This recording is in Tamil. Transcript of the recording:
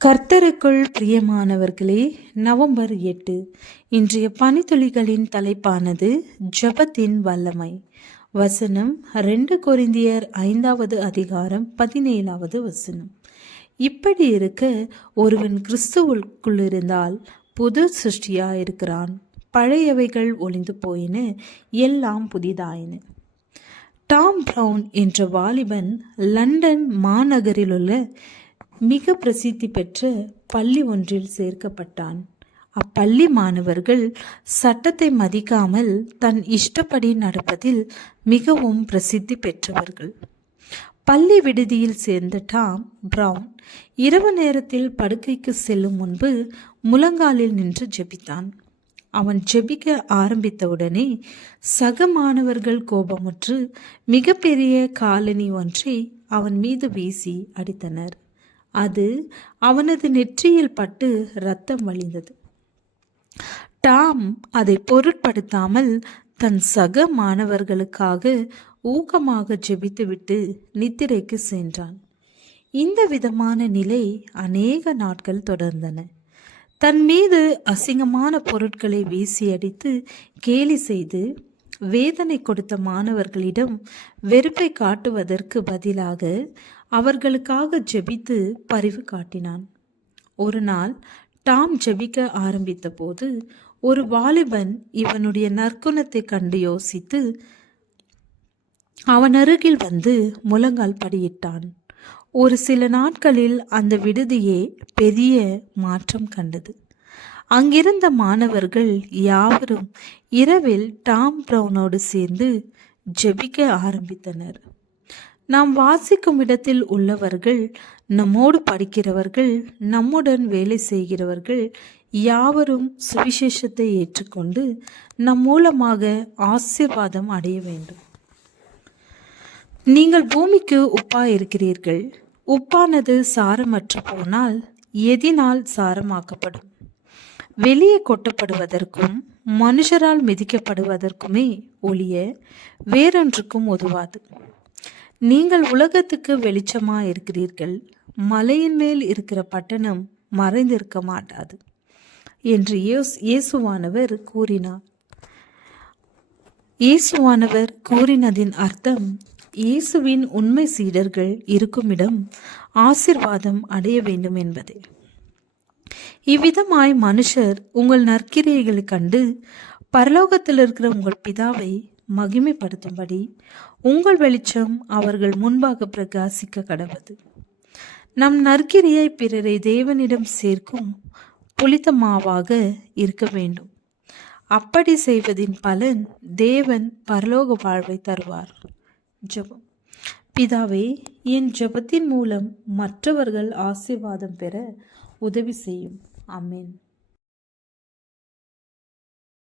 கர்த்தருக்குள் பிரியமானவர்களே, நவம்பர் 8 இன்றைய பனித்துளிகளின் தலைப்பானது ஜெபத்தின் வல்லமை. வசனம் 2 கொரிந்தியர் 5வது அதிகாரம் 17வது வசனம். இப்படி இருக்க, ஒருவன் கிறிஸ்துவுக்குள் இருந்தால் புது சிருஷ்டியாயிருக்கிறான், பழையவைகள் ஒளிந்து போயின, எல்லாம் புதிதாயின. டாம் பிரவுன் என்ற வாலிபன் லண்டன் மாநகரிலுள்ள மிக பிரசித்தி பெற்ற பள்ளி ஒன்றில் சேர்க்கப்பட்டான். அப்பள்ளி மாணவர்கள் சட்டத்தை மதிக்காமல் தன் இஷ்டப்படி நடப்பதில் மிகவும் பிரசித்தி பெற்றவர்கள். பள்ளி விடுதியில் சேர்ந்த டாம் பிரவுன் இரவு நேரத்தில் படுக்கைக்கு செல்லும் முன்பு முழங்காலில் நின்று ஜெபித்தான். அவன் ஜெபிக்க ஆரம்பித்தவுடனே சக மாணவர்கள் கோபமுற்று மிகப்பெரிய காலணி ஒன்றை அவன் மீது வீசி அடித்தனர். அது அவனது நெற்றியில் பட்டு இரத்தம் வழிந்தது. டாம் அதை பொருட்படுத்தாமல் தன் சக மாணவர்களுக்காக ஊக்கமாக ஜெபித்துவிட்டு நித்திரைக்கு சென்றான். இந்த விதமான நிலை அநேக நாட்கள் தொடர்ந்தன. தன் மீது அசிங்கமான பொருட்களை வீசி அடித்து கேலி செய்து வேதனை கொடுத்த மாணவர்களிடம் வெறுப்பை காட்டுவதற்கு பதிலாக அவர்களுக்காக ஜெபித்து பரிவு காட்டினான். ஒரு நாள் டாம் ஜெபிக்க ஆரம்பித்த போது ஒரு வாலிபன் இவனுடைய நற்குணத்தை கண்டு யோசித்து அவன் அருகில் வந்து முழங்கால் படியிட்டான். ஒரு சில நாட்களில் அந்த விடுதியே பெரிய மாற்றம் கண்டது. அங்கிருந்த மாணவர்கள் யாவரும் இரவில் டாம் பிரவுனோடு சேர்ந்து ஜெபிக்க ஆரம்பித்தனர். நாம் வாசிக்கும் இடத்தில் உள்ளவர்கள், நம்மோடு படிக்கிறவர்கள், நம்முடன் வேலை செய்கிறவர்கள் யாவரும் சுவிசேஷத்தை ஏற்றுக்கொண்டு நம் மூலமாக ஆசீர்வாதம் அடைய வேண்டும். நீங்கள் பூமிக்கு உப்பாயிருக்கிறீர்கள். உப்பானது சாரமற்று போனால் எதினால் சாரமாக்கப்படும்? வெளியே கொட்டப்படுவதற்கும் மனுஷரால் மிதிக்கப்படுவதற்குமே ஒழிய வேறொன்றுக்கும் உதவாது. நீங்கள் உலகத்துக்கு வெளிச்சமாயிருக்கிறீர்கள். மலையின் மேல் இருக்கிற பட்டணம் மறைந்திருக்க மாட்டாது என்று இயேசுவானவர் கூறினார். இயேசுவானவர் கூறினதின் அர்த்தம், இயேசுவின் உண்மை சீடர்கள் இருக்குமிடம் ஆசீர்வாதம் அடைய வேண்டும் என்பதே. இவ்விதமாய் மனுஷர் உங்கள் நற்கிரியைகளை கண்டு பரலோகத்தில் இருக்கிற உங்கள் பிதாவை மகிமைப்படுத்தும்படி உங்கள் வெளிச்சம் அவர்கள் முன்பாக பிரகாசிக்க கடவது. நம் நற்கிரியை பிறரை தேவனிடம் சேர்க்கும் புளித்த மாவாக இருக்க வேண்டும். அப்படி செய்வதின் பலன் தேவன் பரலோக வாழ்வை தருவார். ஜெபம். பிதாவே, என் ஜெபத்தின் மூலம் மற்றவர்கள் ஆசீர்வாதம் பெற உதவி செய்யும். ஆமென்.